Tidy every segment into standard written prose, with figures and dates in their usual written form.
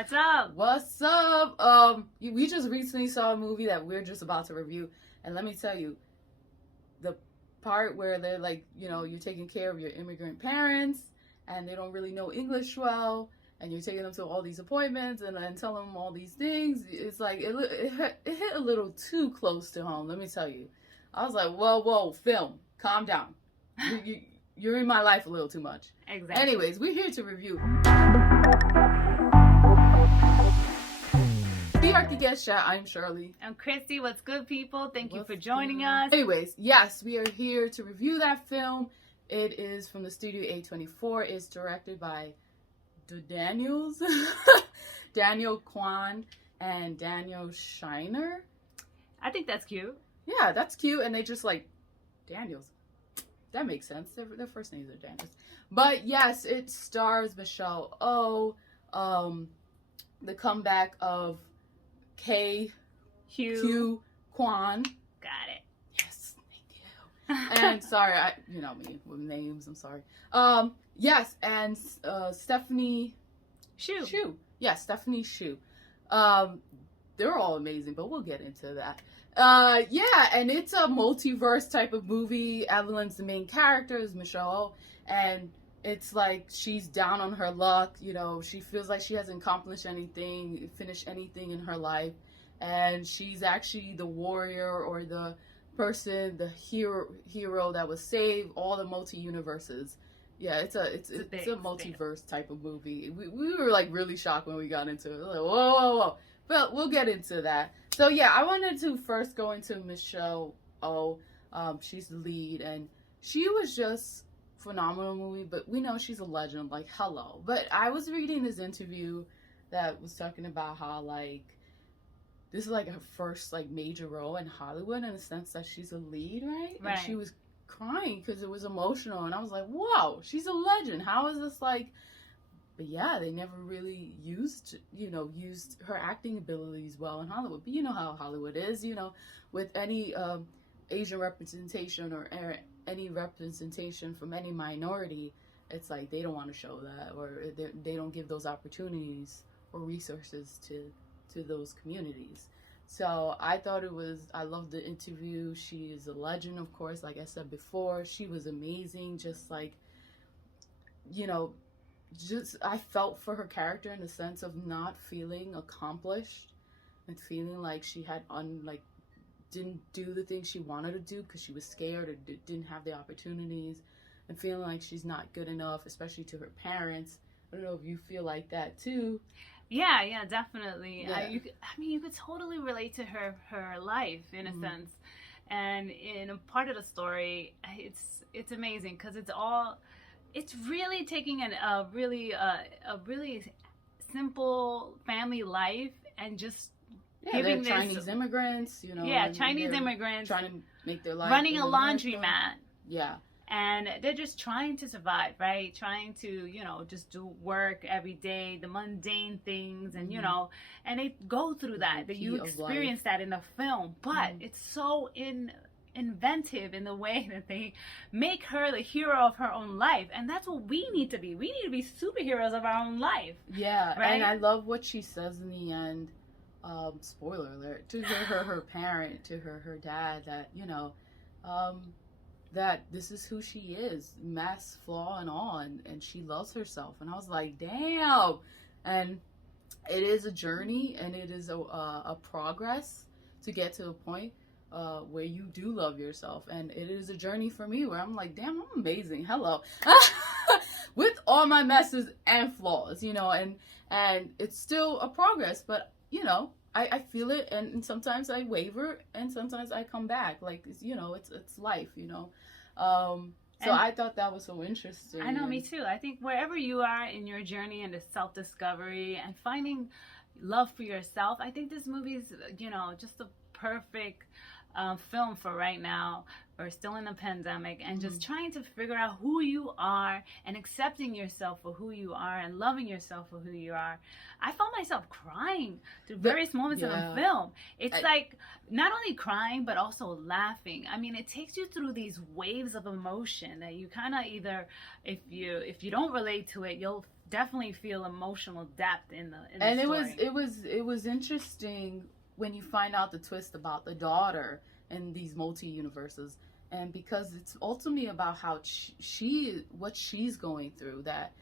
What's up? What's up? We just recently saw a movie that we're just about to review, and let me tell you, the part where they're like, you're taking care of your immigrant parents, and they don't really know English well, and you're taking them to all these appointments, and then telling them all these things. It's like it hit a little too close to home. Let me tell you, I was like, whoa, film, calm down. You're in my life a little too much. Exactly. Anyways, we're here to review. I'm Shirley. I'm Christy. What's good, people? Thank you for joining us. Anyways, yes, we are here to review that film. It is from the studio A24. It's directed by the Daniels, Daniel Kwan and Daniel Shiner. I think that's cute. Yeah, that's cute. And they just like Daniels. That makes sense. Their first names are Daniels. But yes, it stars Michelle Yeoh, the comeback of Huy Quan. Got it. Yes, thank you. And sorry, me with names. I'm sorry. Yes, and Stephanie Hsu. Yes, Stephanie Hsu. They're all amazing, but we'll get into that. Yeah, and it's a multiverse type of movie. Evelyn's the main character, is Michelle, and it's like she's down on her luck. She feels like she hasn't accomplished anything, finished anything in her life, and she's actually the warrior or the person, the hero that was saved all the multi-universes. Yeah, it's a multiverse type of movie. We were like really shocked when we got into it. Like, whoa. But we'll get into that. So yeah, I wanted to first go into Michelle Yeoh. She's the lead, and she was just phenomenal movie. But we know she's a legend. Like, hello. But I was reading this interview that was talking about how like this is like her first like major role in Hollywood in the sense that she's a lead, right? Right. And she was crying because it was emotional, and I was like, wow, she's a legend. How is this like? But yeah, they never really used her acting abilities well in Hollywood. But you know how Hollywood is, with any Asian representation or any representation from any minority, it's like they don't want to show that, or they don't give those opportunities or resources to those communities. So I loved the interview. She is a legend, of course. Like I said before, she was amazing. Just like, I felt for her character in the sense of not feeling accomplished and feeling like she had didn't do the things she wanted to do because she was scared or didn't have the opportunities, and feeling like she's not good enough, especially to her parents. I don't know if you feel like that too. Yeah, definitely. Yeah. You could totally relate to her life in a sense, and in a part of the story, it's amazing because it's really taking a really simple family life and just giving they're Chinese immigrants, Chinese immigrants trying to make their life running a laundromat. Yeah. And they're just trying to survive, right? Trying to, just do work every day, the mundane things, and, and they go through that you experience that in the film. But it's so inventive in the way that they make her the hero of her own life, and that's what we need to be. We need to be superheroes of our own life. Yeah, right? And I love what she says in the end. Spoiler alert to her parent, to her dad, that that this is who she is, mass flaw and all, and she loves herself. And I was like, damn. And it is a journey, and it is a progress to get to a point where you do love yourself. And it is a journey for me where I'm like, damn, I'm amazing. Hello. With all my messes and flaws, and it's still a progress, but I feel it, and sometimes I waver, and sometimes I come back. Like, it's life, So I thought that was so interesting. I know, me too. I think wherever you are in your journey into self-discovery and finding love for yourself, I think this movie is, just the perfect film for right now. We're still in a pandemic, and just trying to figure out who you are and accepting yourself for who you are and loving yourself for who you are. I found myself crying through various moments in the film. It's like not only crying, but also laughing. I mean, it takes you through these waves of emotion that you kind of either, if you don't relate to it, you'll definitely feel emotional depth in the and story. it was interesting when you find out the twist about the daughter in these multi-universes, and because it's ultimately about how what she's going through, that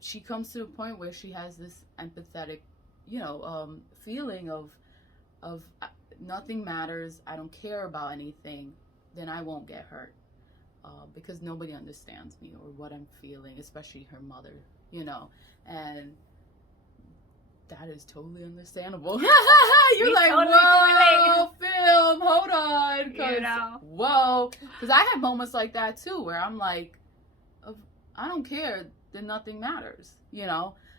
she comes to a point where she has this empathetic, feeling of nothing matters, I don't care about anything, then I won't get hurt. Because nobody understands me or what I'm feeling, especially her mother, and that is totally understandable. You're like, totally whoa, film, hold on. Whoa. Because I had moments like that too, where I'm like, I don't care, then nothing matters,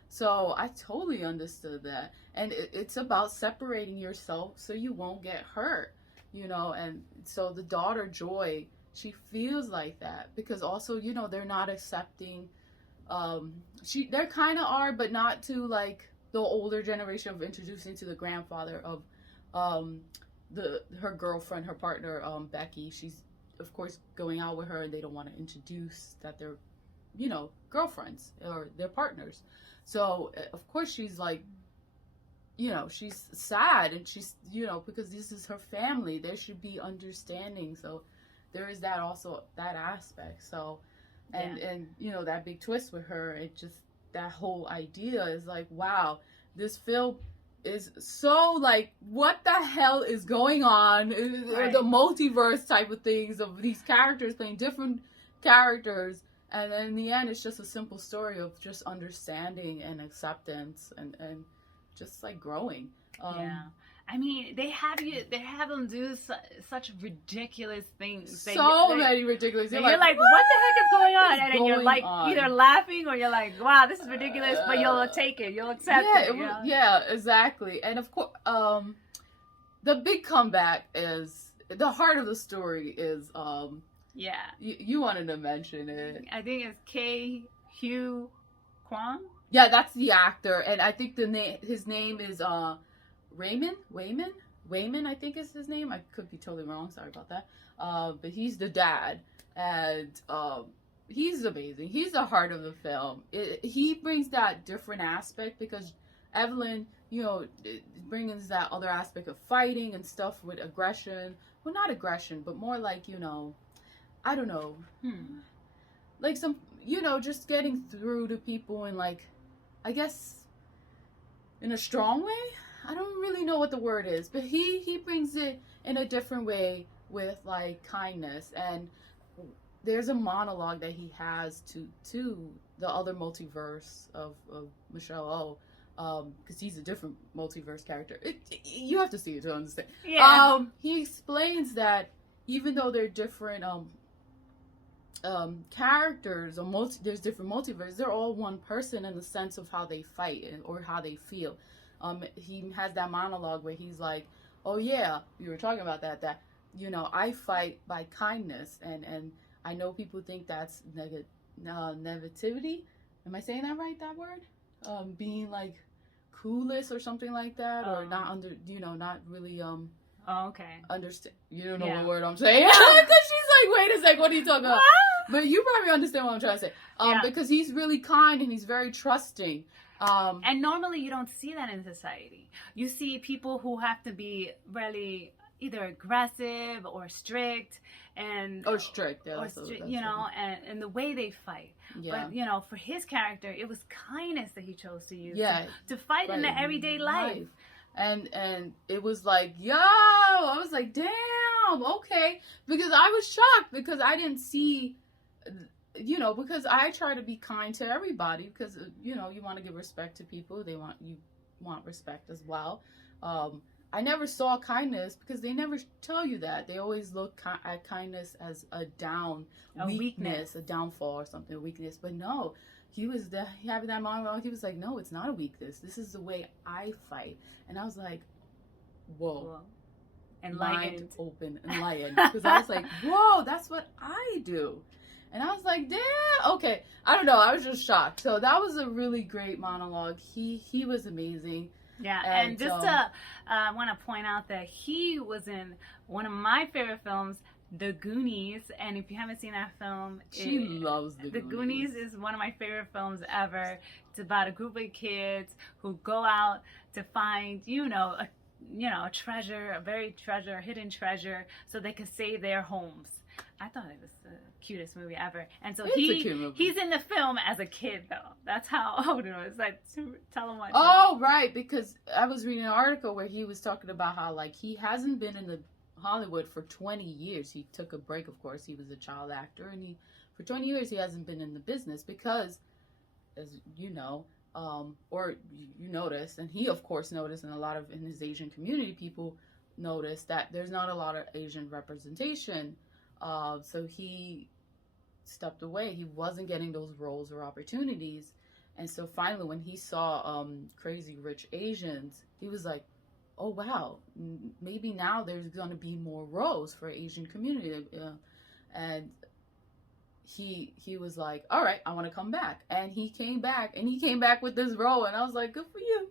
So I totally understood that. And it's about separating yourself so you won't get hurt, and so the daughter, Joy, she feels like that because also, they're not accepting, they kind of are, but not to like the older generation of introducing to the grandfather of her girlfriend, her partner, Becky. She's of course going out with her, and they don't want to introduce that they're, girlfriends or their partners. So of course she's like, she's sad, and she's, because this is her family, there should be understanding. So there is that also, that aspect. So and that big twist with her, it just, that whole idea is like, wow, this film is so like, what the hell is going on? Right. The multiverse type of things of these characters playing different characters, and in the end it's just a simple story of just understanding and acceptance and just like growing. I mean, they have them do such ridiculous things. Many ridiculous things. You're like, what the heck is going on? And then you're like, either laughing or you're like, wow, this is ridiculous, but you'll take it. You'll accept it. Yeah, exactly. And of course, the big comeback is, the heart of the story is, you wanted to mention it. I think it's Huy Quan. Yeah, that's the actor. And I think his name is, Wayman, I think is his name. I could be totally wrong. Sorry about that. But he's the dad, and he's amazing. He's the heart of the film. He brings that different aspect because Evelyn, brings that other aspect of fighting and stuff with aggression. Well, not aggression, but more like, I don't know, like some, just getting through to people and like, I guess, in a strong way. I don't really know what the word is, but he brings it in a different way with like kindness. And there's a monologue that he has to the other multiverse of Michelle Yeoh, because he's a different multiverse character. You have to see it to understand. Yeah. He explains that even though they're different characters, or there's different multiverses, they're all one person in the sense of how they fight or how they feel. He has that monologue where he's like, oh yeah, you were talking about that, I fight by kindness, and I know people think that's negativity. Am I saying that right, that word? Being like clueless or something like that, or not not really, oh, okay. Understand. You don't know what word I'm saying? Because she's like, wait a sec, what are you talking about? But you probably understand what I'm trying to say. Because he's really kind and he's very trusting. And normally you don't see that in society. You see people who have to be really either aggressive or strict, and and the way they fight. Yeah. But for his character, it was kindness that he chose to use to fight in the everyday life. And it was like, yo, I was like, damn, okay, because I was shocked because I didn't see. Because I try to be kind to everybody because, you want to give respect to people. You want respect as well. I never saw kindness because they never tell you that. They always look at kindness as a weakness, a downfall or something, a weakness. But no, he was having that monologue. He was like, no, it's not a weakness. This is the way I fight. And I was like, whoa. Enlightened. Mind open, enlightened. Because I was like, whoa, that's what I do. And I was like, damn, okay. I don't know. I was just shocked. So that was a really great monologue. He was amazing. Yeah, and just to, I want to point out that he was in one of my favorite films, The Goonies, and if you haven't seen that film, she loves The Goonies is one of my favorite films ever. It's about a group of kids who go out to find, a treasure, a hidden treasure, so they could save their homes. I thought it was the cutest movie ever. And so he's in the film as a kid, though. That's how old it was. Like, tell him what. Oh, right, because I was reading an article where he was talking about how, like, he hasn't been in the Hollywood for 20 years. He took a break, of course. He was a child actor, and for 20 years he hasn't been in the business because, as you know, or you notice, and he of course noticed, and a lot of in his Asian community people noticed that there's not a lot of Asian representation. So he stepped away. He wasn't getting those roles or opportunities, and so finally, when he saw Crazy Rich Asians, he was like, oh wow, maybe now there's going to be more roles for Asian community, and he was like, all right, I want to come back, and he came back with this role, and I was like, good for you.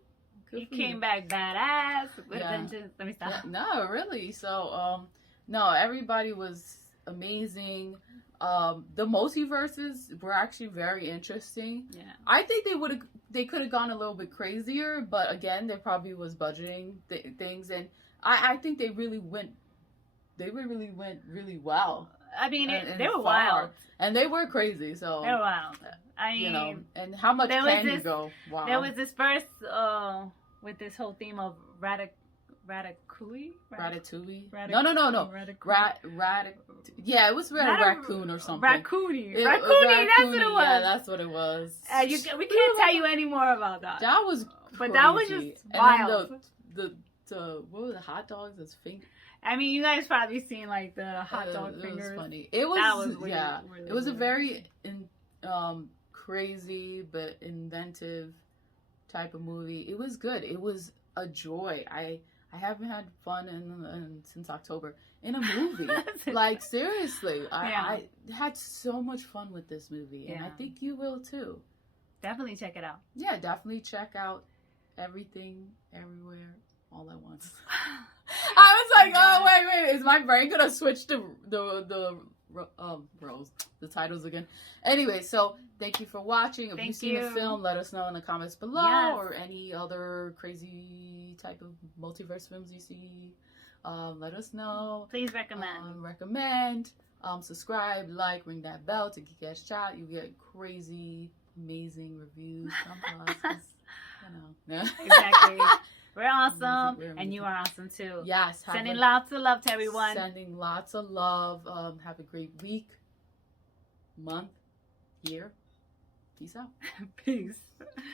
He came back badass. Let me stop. Yeah, no, really. So no, everybody was amazing. The multiverses were actually very interesting. Yeah, I think they could have gone a little bit crazier, but again, there probably was budgeting things, and I think they really went really well. I mean, they were wild, and they were crazy. So they were wild. I mean, and how much can you go? Wow. There was this verse with this whole theme of Ratatouille. No. Yeah, it was raccoon or something. Raccoony. That's what it was. Yeah, that's what it was. We can't tell you any more about that. That was crazy. But that was just wild. And then the what were the hot dogs? His finger. I mean, you guys probably seen like the hot dog fingers. It was funny. It was really, really it was a very crazy but inventive type of movie. It was good. It was a joy. I haven't had fun since October in a movie. Like, seriously, I had so much fun with this movie, and I think you will too. Definitely check it out. Yeah, definitely check out Everything, Everywhere, All at Once. I was like, oh wait, is my brain gonna switch to the titles again? Anyway, so thank you for watching. If you've seen the film, let us know in the comments below, or any other crazy type of multiverse films you see. Let us know. Please recommend. Subscribe, like, ring that bell to get shout. You get crazy, amazing reviews from us. Exactly. We're awesome, and you are awesome too. Yes. Sending lots of love to everyone. Sending lots of love. Have a great week, month, year. Peace out. Peace.